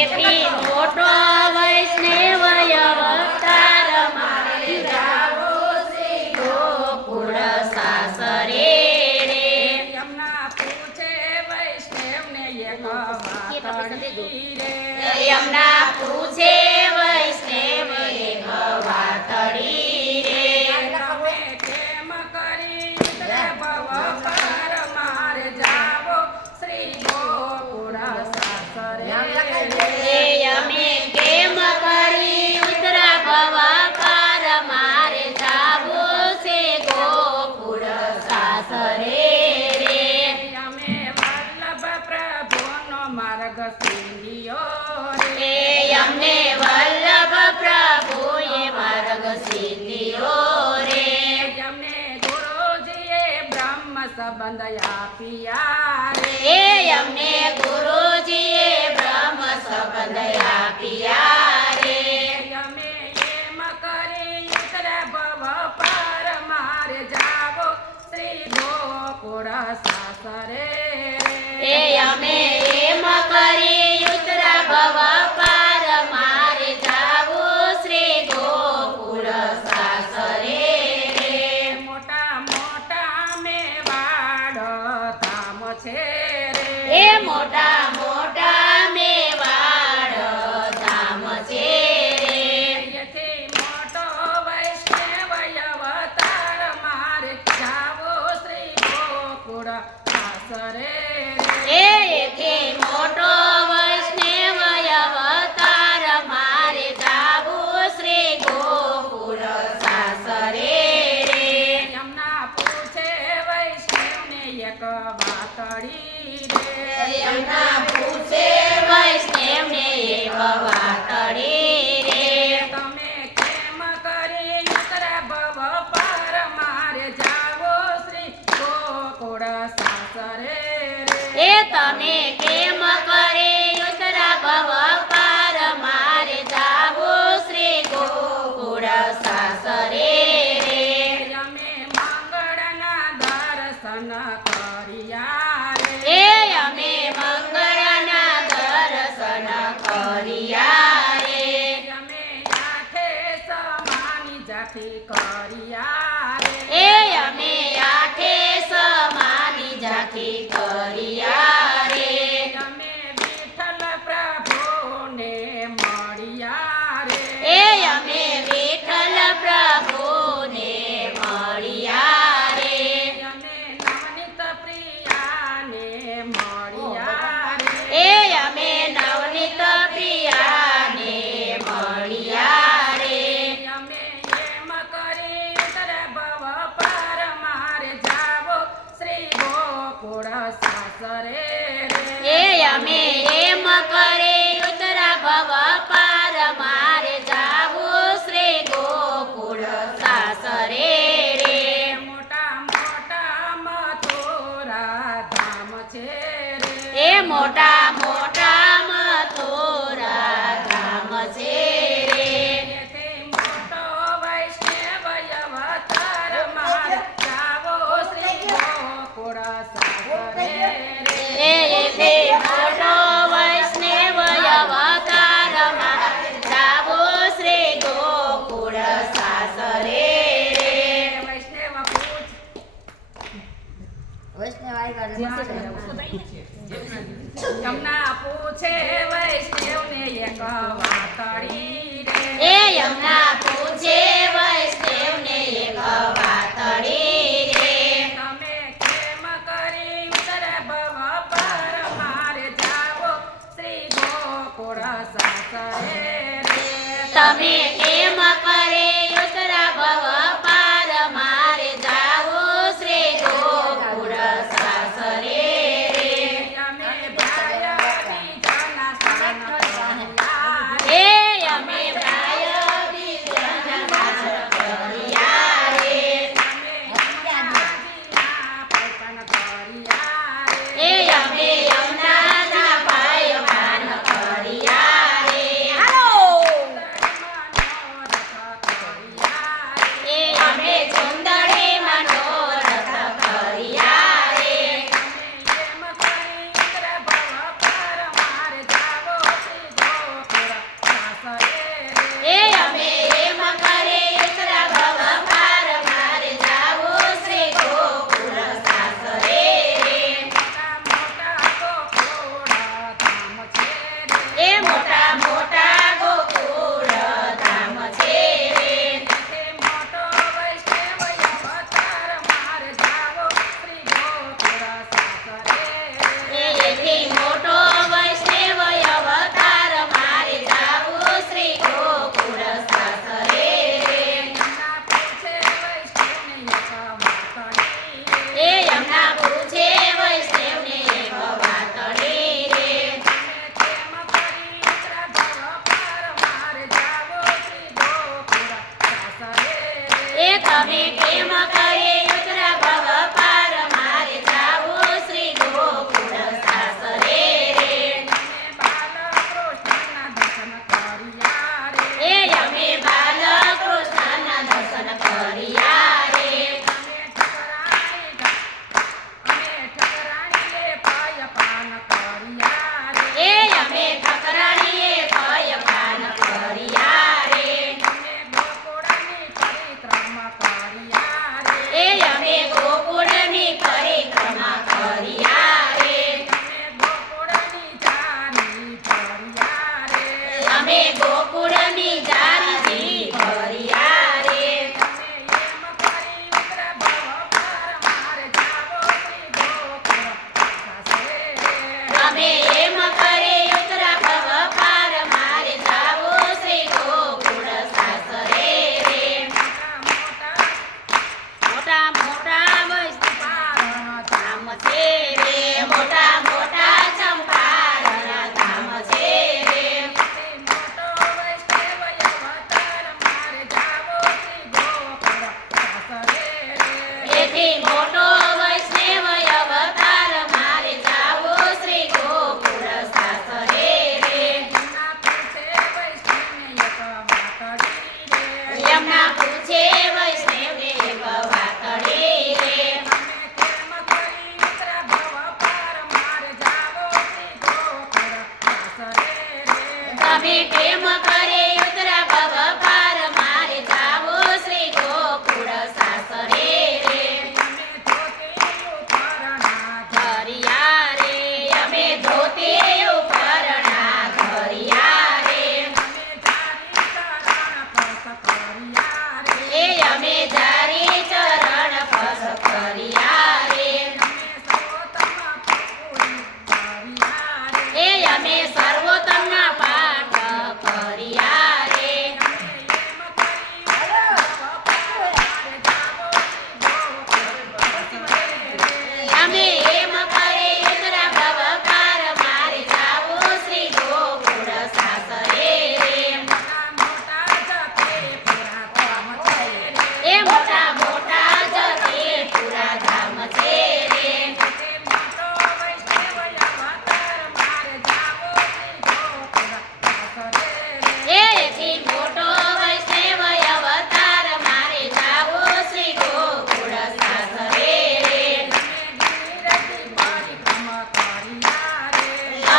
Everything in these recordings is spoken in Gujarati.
મોટો એ અમે એમ કરી ઉતરા ભવ પાર મારે જાવું શ્રી ગોકુળ સાસરે. રે મોટા મોટા મે વાડ મોટા મોટા એ તને કે મકોડા સાસરે એ અમે એમ કર તમને પૂછે વૈષ્ણવને એક વાતળી રે. એ યમના પૂછે વૈષ્ણવને રે તમે કેમ કરી ગર્ભ પર મારે જાઓ? શ્રી ગોકુળ તમે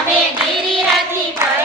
અમે ગિરિરાજની પરિક્રમા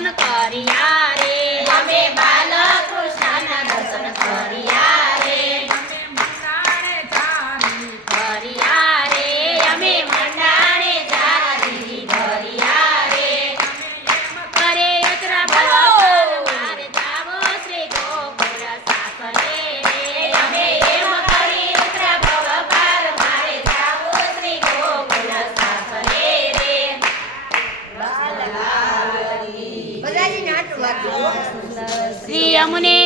દર્શન કર્યા રે Adiós, Moni.